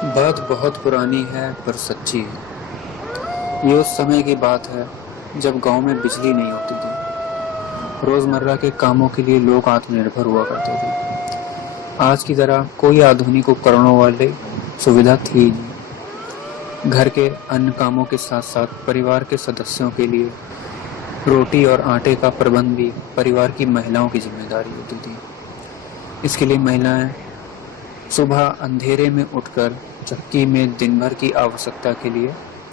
बात बहुत पुरानी है पर सच्ची है। ये उस समय की बात है जब गांव में बिजली नहीं होती थी। रोजमर्रा के कामों के लिए लोग आत्मनिर्भर हुआ करते थे। आज की तरह कोई आधुनिक उपकरणों वाले सुविधा थी ही नहीं। घर के अन्य कामों के साथ साथ परिवार के सदस्यों के लिए रोटी और आटे का प्रबंध भी परिवार की महिलाओं की जिम्मेदारी होती थी। इसके लिए महिलाएं सुबह अंधेरे में उठकर चक्की में दिन भर की आवश्यकता के लिए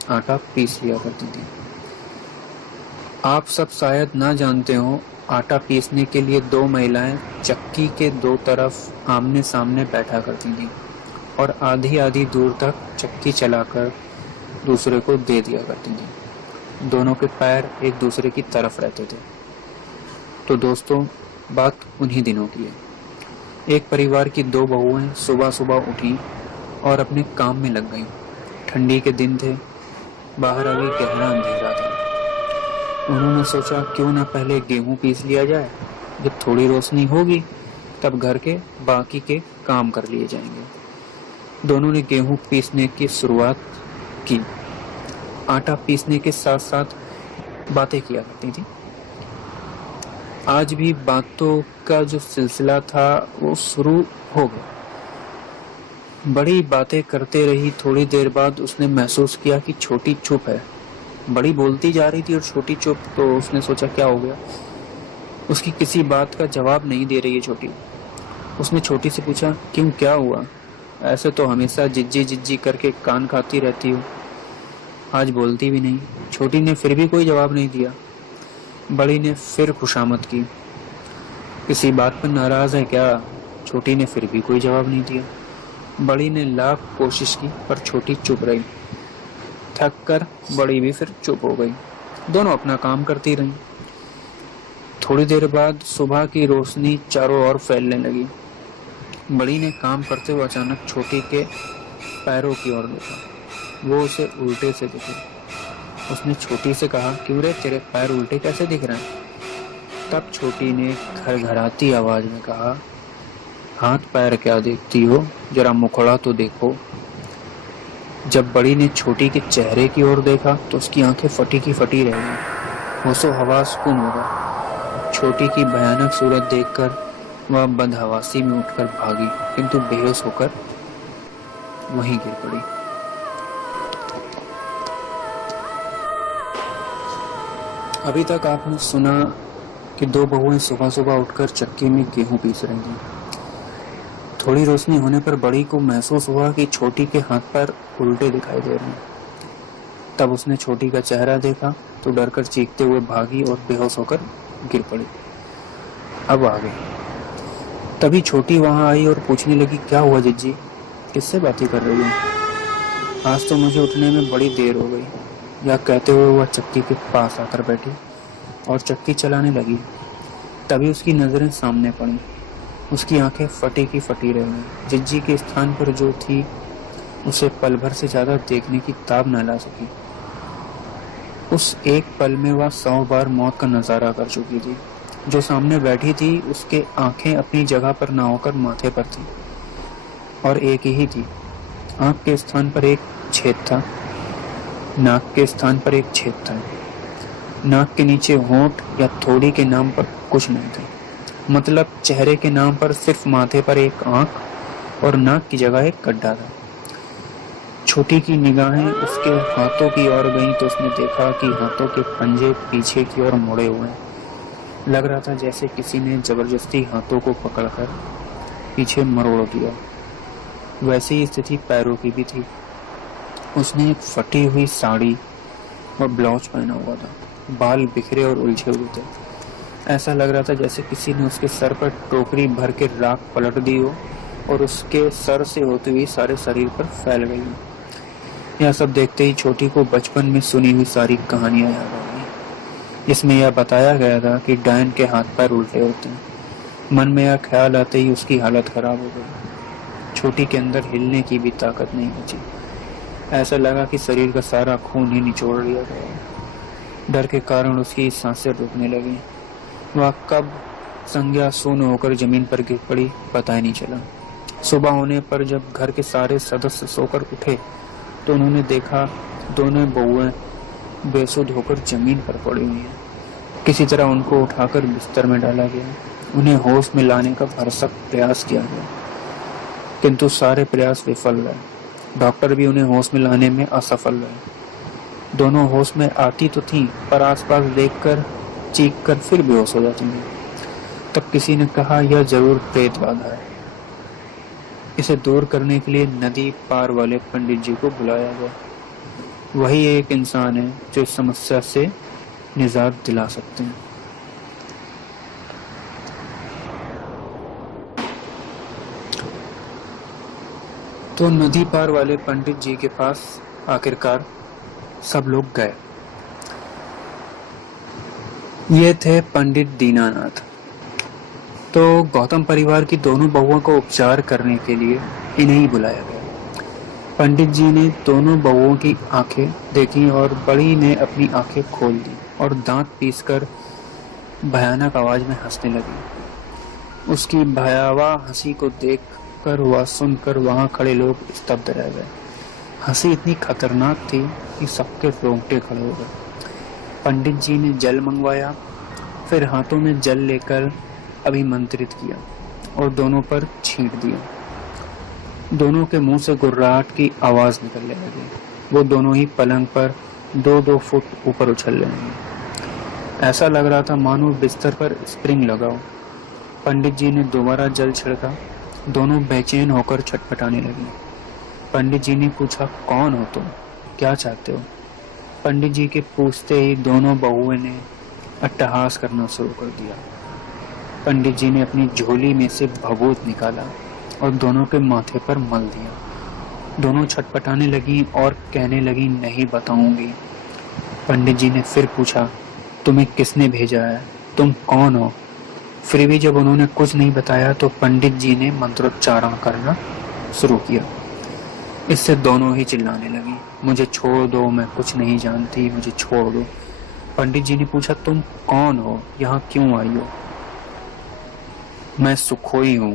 आटा पीस लिया करती थी। आप सब शायद ना जानते हो, आटा पीसने के लिए दो महिलाएं चक्की के दो तरफ आमने सामने बैठा करती थी और आधी आधी दूर तक चक्की चलाकर दूसरे को दे दिया करती थी। दोनों के पैर एक दूसरे की तरफ रहते थे। तो दोस्तों, बात उन्हीं दिनों की है। एक परिवार की दो बहुएं सुबह सुबह उठी और अपने काम में लग गईं। ठंडी के दिन थे, बाहर अभी गहरा अंधेरा था। उन्होंने सोचा क्यों ना पहले गेहूं पीस लिया जाए, जब थोड़ी रोशनी होगी तब घर के बाकी के काम कर लिए जाएंगे। दोनों ने गेहूं पीसने की शुरुआत की। आटा पीसने के साथ साथ बातें किया करती थी। आज भी बातों का जो सिलसिला था वो शुरू हो गया। बड़ी बातें करते रही। थोड़ी देर बाद उसने महसूस किया कि छोटी चुप है। बड़ी बोलती जा रही थी और छोटी चुप। तो उसने सोचा क्या हो गया, उसकी किसी बात का जवाब नहीं दे रही है छोटी। उसने छोटी से पूछा, क्यों, क्या हुआ? ऐसे तो हमेशा जिज्जी जिज्जी करके कान खाती रहती हो, आज बोलती भी नहीं। छोटी ने फिर भी कोई जवाब नहीं दिया। बड़ी ने फिर खुशामद की, किसी बात पर नाराज है क्या? छोटी ने फिर भी कोई जवाब नहीं दिया। बड़ी ने लाख कोशिश की पर छोटी चुप रही। थक कर बड़ी भी फिर चुप हो गई। दोनों अपना काम करती रहीं। थोड़ी देर बाद सुबह की रोशनी चारों ओर फैलने लगी। बड़ी ने काम करते हुए अचानक छोटी के पैरों की ओर देखा। वो उसे उल्टे से दिखे। उसने छोटी से कहा, क्यों रे, तेरे पैर उल्टे कैसे दिख रहे हैं? तब छोटी ने घरघराती आवाज में कहा, हाथ पैर क्या देखती हो, जरा मुखड़ा तो देखो। जब बड़ी ने छोटी के चेहरे की ओर देखा तो उसकी आंखें फटी की फटी रह गईं। होशो हवास सुकून हो गया। छोटी की भयानक सूरत देखकर वह बदहवासी में उठकर भागी, किंतु बेहोश होकर वहीं गिर पड़ी। अभी तक आपने सुना कि दो बहुएं सुबह सुबह उठकर चक्की में गेहूं पीस रही थी। थोड़ी रोशनी होने पर बड़ी को महसूस हुआ कि छोटी के हाथ पैर उल्टे दिखाई दे रहे हैं। तब उसने छोटी का चेहरा देखा तो डरकर चीखते हुए भागी और बेहोश होकर गिर पड़ी। अब आ गई। तभी छोटी वहां आई और पूछने लगी, क्या हुआ जिज्जी, किससे बातें कर रही हो? आज तो मुझे उठने में बड़ी देर हो गई। यह कहते हुए वह चक्की के पास आकर बैठी और चक्की चलाने लगी। तभी उसकी नजरें सामने पड़ी। उसकी आंखें फटी की फटी रह गईं। जिज्जी के स्थान पर जो थी उसे पल भर से ज्यादा देखने की ताब न ला सकी। उस एक पल में वह 100 बार मौत का नजारा कर चुकी थी। जो सामने बैठी थी उसके आंखें अपनी जगह पर ना होकर माथे पर थी और एक ही थी। आंख के स्थान पर एक छेद था, नाक के स्थान पर एक छेद था। नाक के नीचे होंठ या थोड़ी के नाम पर कुछ नहीं था। मतलब चेहरे के नाम पर सिर्फ माथे पर एक आंख और नाक की जगह एक गड्ढा था। छोटी की निगाहें उसके हाथों की ओर गईं तो उसने देखा कि हाथों के पंजे पीछे की ओर मुड़े हुए हैं। लग रहा था जैसे किसी ने जबरदस्ती हाथों को पकड़कर पीछे मरोड़ दिया। वैसी ही स्थिति पैरों की भी थी। उसने एक फटी हुई साड़ी और ब्लाउज पहना हुआ था। बाल बिखरे और उलझे हुए थे। ऐसा लग रहा था जैसे किसी ने उसके सर पर टोकरी भर के राख पलट दी हो और उसके सर से होती हुई सारे शरीर पर फैल गई हो। यह सब देखते ही छोटी को बचपन में सुनी हुई सारी कहानियां याद आ गई, जिसमें यह बताया गया था कि डायन के हाथ पैर उल्टे होते हैं। मन में यह ख्याल आते ही उसकी हालत खराब हो गई। छोटी के अंदर हिलने की भी ताकत नहीं बची। ऐसा लगा कि शरीर का सारा खून ही निचोड़ लिया गया। डर के कारण उसकी सांसें रुकने लगी। वह कब संज्ञा शून्य होकर जमीन पर गिर पड़ी पता ही नहीं चला। सुबह होने पर जब घर के सारे सदस्य सोकर उठे तो उन्होंने देखा दोनों बहुएं बेसुध होकर जमीन पर पड़ी हुई हैं। किसी तरह उनको उठाकर बिस्तर में डाला गया। उन्हें होश में लाने का भरसक प्रयास किया गया, किंतु सारे प्रयास विफल रहे। डॉक्टर भी उन्हें होश में लाने में असफल रहे। दोनों होश में आती तो थीं, पर आसपास देखकर चीख कर फिर बेहोश हो जाती थीं। तब किसी ने कहा, यह जरूर प्रेत बाधा है। इसे दूर करने के लिए नदी पार वाले पंडित जी को बुलाया गया। वही एक इंसान है जो इस समस्या से निजात दिला सकते हैं। तो नदी पार वाले पंडित जी के पास आखिरकार सब लोग गए। ये थे पंडित दीनानाथ। तो गौतम परिवार की दोनों बहुओं को उपचार करने के लिए इन्हें ही बुलाया गया। पंडित जी ने दोनों बहुओं की आंखें देखी और बड़ी ने अपनी आंखें खोल दी और दांत पीसकर भयानक आवाज में हंसने लगी। उसकी भयावह हंसी को देखकर व सुनकर वहां खड़े लोग स्तब्ध रह गए। हंसी इतनी खतरनाक थी कि सबके रोंगटे खड़े हो गए। पंडित जी ने जल मंगवाया, फिर हाथों में जल लेकर अभिमंत्रित किया और दोनों पर छींट दिया। दोनों के मुंह से गुर्राहट की आवाज निकलने लगी। वो दोनों ही पलंग पर 2-2 फुट ऊपर उछलने लगे। ऐसा लग रहा था मानो बिस्तर पर स्प्रिंग लगा हो। पंडित जी ने दोबारा जल छिड़का। दोनों बेचैन होकर छटपटाने लगे। पंडित जी ने पूछा, कौन हो तुम, क्या चाहते हो? पंडित जी के पूछते ही दोनों बहुओं ने अट्टहास करना शुरू कर दिया। पंडित जी ने अपनी झोली में से भभूत निकाला और दोनों के माथे पर मल दिया। दोनों छटपटाने लगी और कहने लगी, नहीं बताऊंगी। पंडित जी ने फिर पूछा, तुम्हें किसने भेजा है, तुम कौन हो? फिर भी जब उन्होंने कुछ नहीं बताया तो पंडित जी ने मंत्रोच्चारण करना शुरू किया। इससे दोनों ही चिल्लाने लगी, मुझे छोड़ दो, मैं कुछ नहीं जानती, मुझे छोड़ दो। पंडित जी ने पूछा, तुम कौन हो, यहाँ क्यों आई हो? मैं सुखोई हूँ,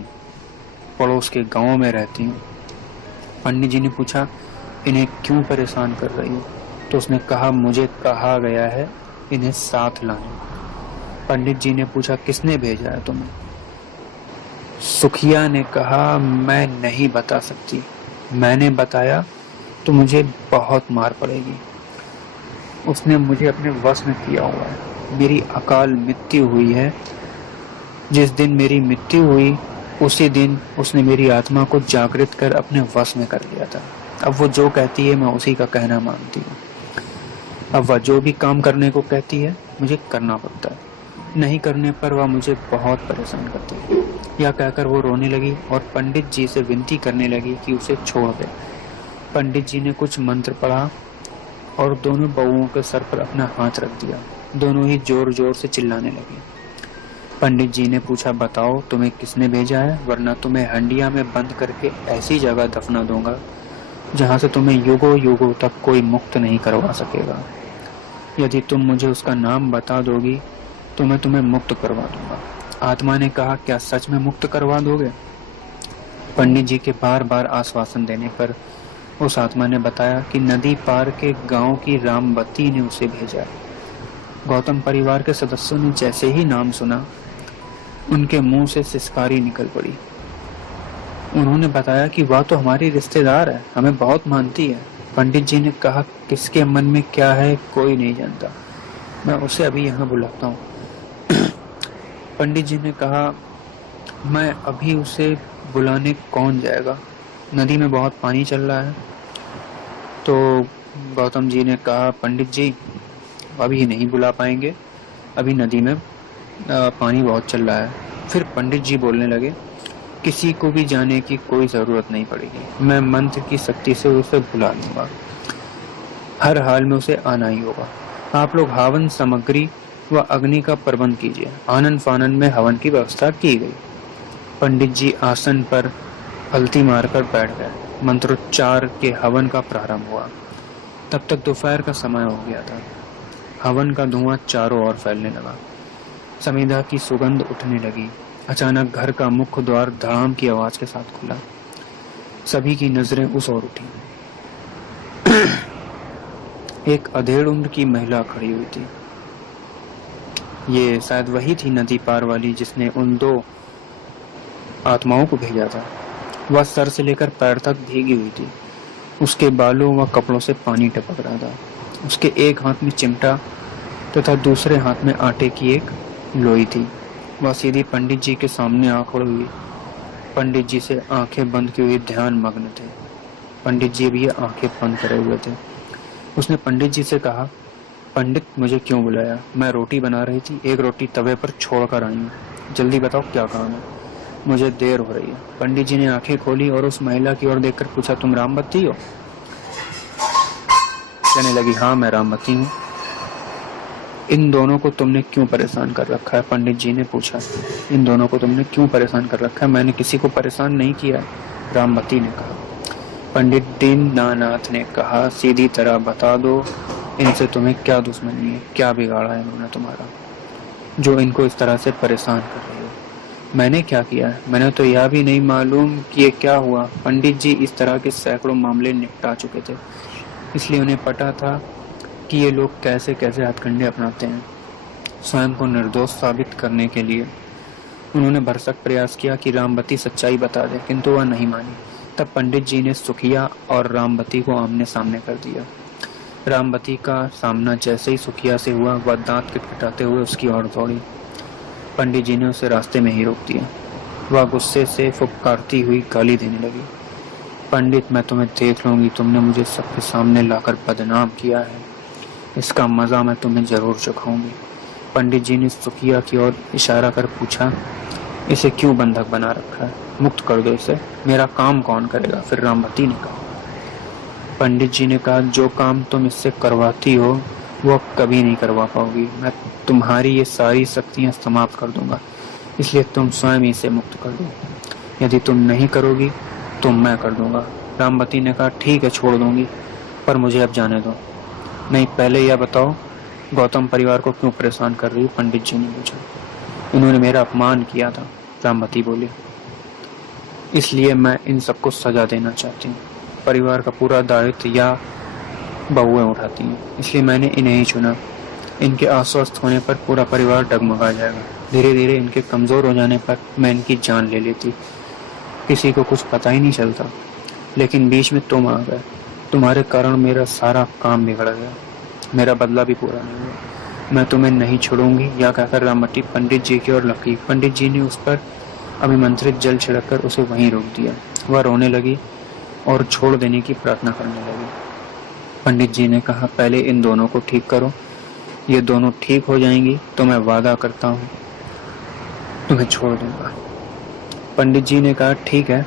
पड़ोस के गांव में रहती हूँ। पंडित जी ने पूछा, इन्हें क्यों परेशान कर रही हो? तो उसने कहा, मुझे कहा गया है इन्हें साथ लाने। पंडित जी ने पूछा, किसने भेजा है तुम्हें? सुखिया ने कहा, मैं नहीं बता सकती, मैंने बताया तो मुझे बहुत मार पड़ेगी। उसने मुझे अपने वश में किया हुआ है। मेरी अकाल मृत्यु हुई है। जिस दिन मेरी मृत्यु हुई उसी दिन उसने मेरी आत्मा को जागृत कर अपने वश में कर लिया था। अब वो जो कहती है मैं उसी का कहना मानती हूँ। अब वह जो भी काम करने को कहती है मुझे करना पड़ता है, नहीं करने पर वह मुझे बहुत परेशान करती है। यह कहकर वो रोने लगी और पंडित जी से विनती करने लगी कि उसे छोड़ दे। पंडित जी ने कुछ मंत्र पढ़ा और दोनों बहुओं के सर पर अपना हाथ रख दिया। दोनों ही जोर जोर से चिल्लाने लगे। पंडित जी ने पूछा, बताओ तुम्हें किसने भेजा है, वरना तुम्हें हंडिया में बंद करके ऐसी जगह दफना दूंगा जहां से तुम्हें युगों युगों तक कोई मुक्त नहीं करवा सकेगा। यदि तुम मुझे उसका नाम बता दोगी तो मैं तुम्हें मुक्त करवा दूंगा। आत्मा ने कहा, क्या सच में मुक्त करवा दोगे? पंडित जी के बार बार आश्वासन देने पर उस आत्मा ने बताया कि नदी पार के गांव की रामवती ने उसे भेजा। गौतम परिवार के सदस्यों ने जैसे ही नाम सुना उनके मुंह से सिसकारी निकल पड़ी। उन्होंने बताया कि वह तो हमारी रिश्तेदार है, हमें बहुत मानती है। पंडित जी ने कहा, किसके मन में क्या है कोई नहीं जानता, मैं उसे अभी यहाँ बुलाता हूँ। पंडित जी ने कहा, मैं अभी उसे बुलाने कौन जाएगा, नदी में बहुत पानी चल रहा है। तो गौतम जी ने कहा, पंडित जी अभी नहीं बुला पाएंगे, अभी नदी में पानी बहुत चल रहा है। फिर पंडित जी बोलने लगे, किसी को भी जाने की कोई ज़रूरत नहीं पड़ेगी, मैं मंत्र की शक्ति से उसे बुला लूँगा। हर हाल में उसे आना ही होगा। आप लोग हवन सामग्री व अग्नि का प्रबंध कीजिए। आनन फानन में हवन की व्यवस्था की गई। पंडित जी आसन पर हल्ती मारकर बैठ गए। मंत्रोच्चार के हवन का प्रारंभ हुआ। तब तक दोपहर का समय हो गया था। हवन का धुआं चारों ओर फैलने लगा। समिधा की सुगंध उठने लगी। अचानक घर का मुख्य द्वार धड़ाम की आवाज के साथ खुला। सभी की नजरें उस ओर उठी। एक अधेड़ उम्र की महिला खड़ी हुई थी। ये शायद वही थी नदी पार वाली जिसने उन 2 आत्माओं को भेजा था। वह सर से लेकर पैर तक भीगी हुई थी। उसके बालों व कपड़ों से पानी टपक रहा था। उसके एक हाथ में चिमटा तथा दूसरे हाथ में आटे की एक लोई थी। वह सीधी पंडित जी के सामने आ खड़ी हुई। पंडित जी से आंखें बंद किए हुए ध्यान मग्न थे। पंडित जी भी आंखें बंद करे हुए थे। उसने पंडित जी से कहा, पंडित मुझे क्यों बुलाया? मैं रोटी बना रही थी, एक रोटी तवे पर छोड़कर आई हूँ। जल्दी बताओ क्या काम है, मुझे देर हो रही है। पंडित जी ने आंखें खोली और उस महिला की ओर देखकर पूछा, तुम रामवती हो? कहने लगी, हाँ मैं रामवती हूँ। इन दोनों को तुमने क्यों परेशान कर रखा है? पंडित जी ने पूछा, इन दोनों को तुमने क्यों परेशान कर रखा है? मैंने किसी को परेशान नहीं किया, रामवती ने कहा। पंडित दीननाथ ने कहा, सीधी तरह बता दो, इनसे तुम्हें क्या दुश्मनी है? क्या बिगाड़ा है इन्होंने तुम्हारा, जो इनको इस तरह से परेशान कर रही हो? मैंने क्या किया है? मैंने तो यह भी नहीं मालूम कि ये क्या हुआ। पंडित जी इस तरह के सैकड़ों मामले निपटा चुके थे, इसलिए उन्हें पता था कि ये लोग कैसे कैसे हथकंडे अपनाते हैं। स्वयं को निर्दोष साबित करने के लिए उन्होंने भरसक प्रयास किया कि रामवती सच्चाई बता दे, किंतु वह नहीं मानी। तब पंडित जी ने सुखिया और रामवती को आमने सामने कर दिया। रामवती का सामना जैसे ही सुखिया से हुआ, वह दांत खटखटाते हुए उसकी ओर दौड़ी। पंडित जी ने उसे रास्ते में ही रोक दिया। वह गुस्से से फुफकारती हुई गाली देने लगी, पंडित मैं तुम्हें देख लूंगी, तुमने मुझे सबके सामने लाकर बदनाम किया है, इसका मजा मैं तुम्हें जरूर चखाऊंगी। पंडित जी ने सुखिया की ओर इशारा कर पूछा, इसे क्यों बंधक बना रखा है? मुक्त कर दो इसे, मेरा काम कौन करेगा? फिर रामवती ने कहा। पंडित जी ने कहा, जो काम तुम इससे करवाती हो वो कभी नहीं करवा पाओगी। मैं तुम्हारी ये सारी शक्तियां समाप्त कर दूंगा, इसलिए तुम स्वयं इसे मुक्त कर दो। यदि तुम नहीं करोगी तो मैं कर दूंगा। रामवती ने कहा, ठीक है छोड़ दूंगी, पर मुझे अब जाने दो। नहीं, पहले यह बताओ गौतम परिवार को क्यों परेशान कर रही हो? पंडित जी ने पूछा। इन्होंने मेरा अपमान किया था, रामवती बोली, इसलिए मैं इन सबको सजा देना चाहती हूँ। परिवार का पूरा दायित्व या बहुएं उठाती हैं, इसलिए मैंने इन्हें ही चुना। इनके अस्वस्थ होने पर पूरा परिवार डगमगा जाएगा। धीरे धीरे इनके कमजोर हो जाने पर मैं इनकी जान ले लेती, किसी को कुछ पता ही नहीं चलता। लेकिन बीच में तुम आ गए, तुम्हारे कारण मेरा सारा काम बिगड़ गया, मेरा बदला भी पूरा नहीं हुआ। मैं तुम्हें नहीं छोड़ूंगी, या कहकर रामवती पंडित जी की ओर लपकी। पंडित जी ने उस पर अभिमंत्रित जल छिड़ककर उसे वहीं रोक दिया। वह रोने लगी और छोड़ देने की प्रार्थना करने लगी। पंडित जी ने कहा, पहले इन दोनों को ठीक करो, ये दोनों ठीक हो जाएंगी तो मैं वादा करता हूँ तुम्हें छोड़ दूंगा। पंडित जी ने कहा, ठीक है,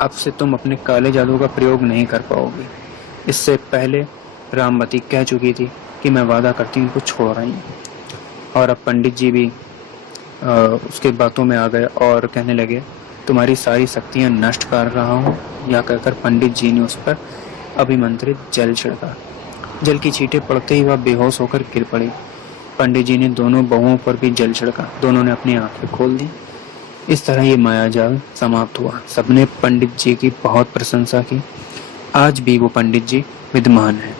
अब से तुम अपने काले जादू का प्रयोग नहीं कर पाओगी। इससे पहले रामवती कह चुकी थी कि मैं वादा करती हूँ इनको छोड़ रही हूँ। और अब पंडित जी भी उसके बातों में आ गए और कहने लगे, तुम्हारी सारी शक्तियाँ नष्ट कर रहा हूँ। या कहकर पंडित जी ने उस पर अभिमंत्रित जल छिड़का। जल की छींटें पड़ते ही वह बेहोश होकर गिर पड़ी। पंडित जी ने दोनों बहुओं पर भी जल छिड़का। दोनों ने अपनी आंखें खोल दी। इस तरह ये मायाजाल समाप्त हुआ। सबने पंडित जी की बहुत प्रशंसा की। आज भी वो पंडित जी विद्यमान है।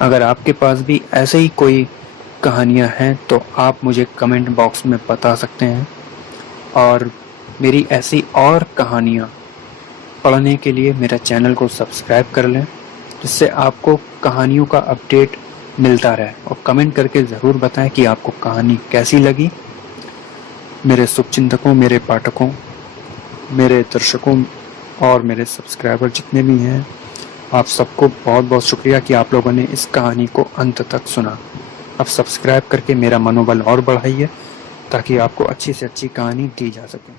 अगर आपके पास भी ऐसे ही कोई कहानियां हैं तो आप मुझे कमेंट बॉक्स में बता सकते हैं, और मेरी ऐसी और कहानियां पढ़ने के लिए मेरा चैनल को सब्सक्राइब कर लें, जिससे आपको कहानियों का अपडेट मिलता रहे। और कमेंट करके ज़रूर बताएं कि आपको कहानी कैसी लगी। मेरे शुभचिंतकों, मेरे पाठकों, मेरे दर्शकों और मेरे सब्सक्राइबर जितने भी हैं, आप सबको बहुत बहुत शुक्रिया कि आप लोगों ने इस कहानी को अंत तक सुना। अब सब्सक्राइब करके मेरा मनोबल और बढ़ाइए ताकि आपको अच्छी से अच्छी कहानी दी जा सके।